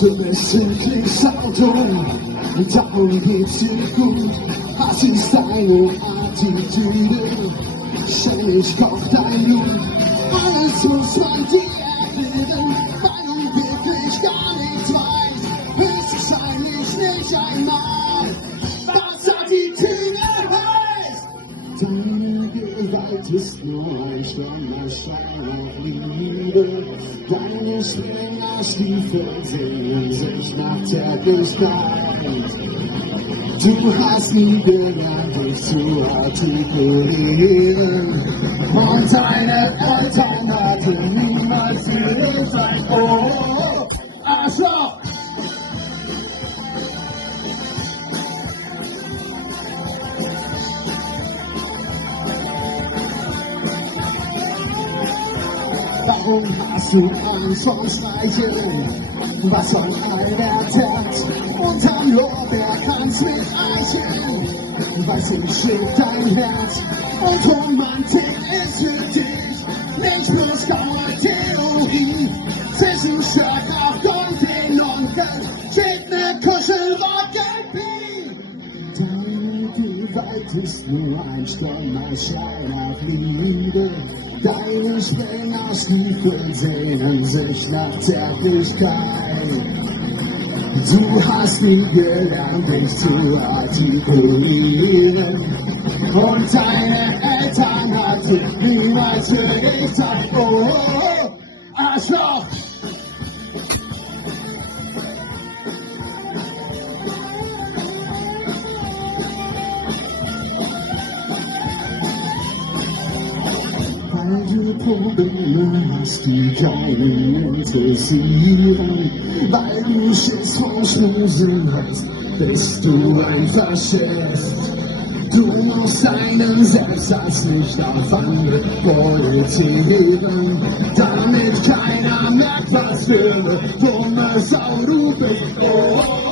Du bist wirklich saudumm, darum geht's dir gut. Was ist deine Attitüde? Ständig kocht dein Blut. Alles muss man dir erklären, weil du wirklich gar nichts weißt. Höchstwahrscheinlich nicht einmal, was Attitüde heißt. Deine Gewalt ist nur ein Stolperstein auf Liebe. Deine Springerstiefel sehnen sich nach Zärtlichkeit. Du hast nie gelernt, dich zu artikulieren. Und deine Eltern hatten niemals Hilfe. Oh, Arschloch! Warum hast du Angst vom Streicheln? Was soll all der Tat? Unterm Lorbeerkranz mit Eicheln. Weiß ich, schlägt dein Herz. Und Romantik ist für dich nicht bloß Dauertheorie. Zwischen Schwerkraft und den und das steht ne Kuschelrock-Gelbie. Deine Gewalt ist nur ein Stolperstein auf Liebe. Deine Springerstiefel sehnen sich nach Zärtlichkeit. Du hast nie gelernt, dich zu artikulieren. Und deine Eltern hatten niemals für dich Zeit. Oh, Arschloch! Weil du Probleme hast, die keinen interessieren. Weil du Schiss vor Schmusen hast, bist du ein Faschist. Du musst deinen Selbsthass nicht auf andere projizieren, damit keiner merkt, was für eine dumme Sau du bist. Oh.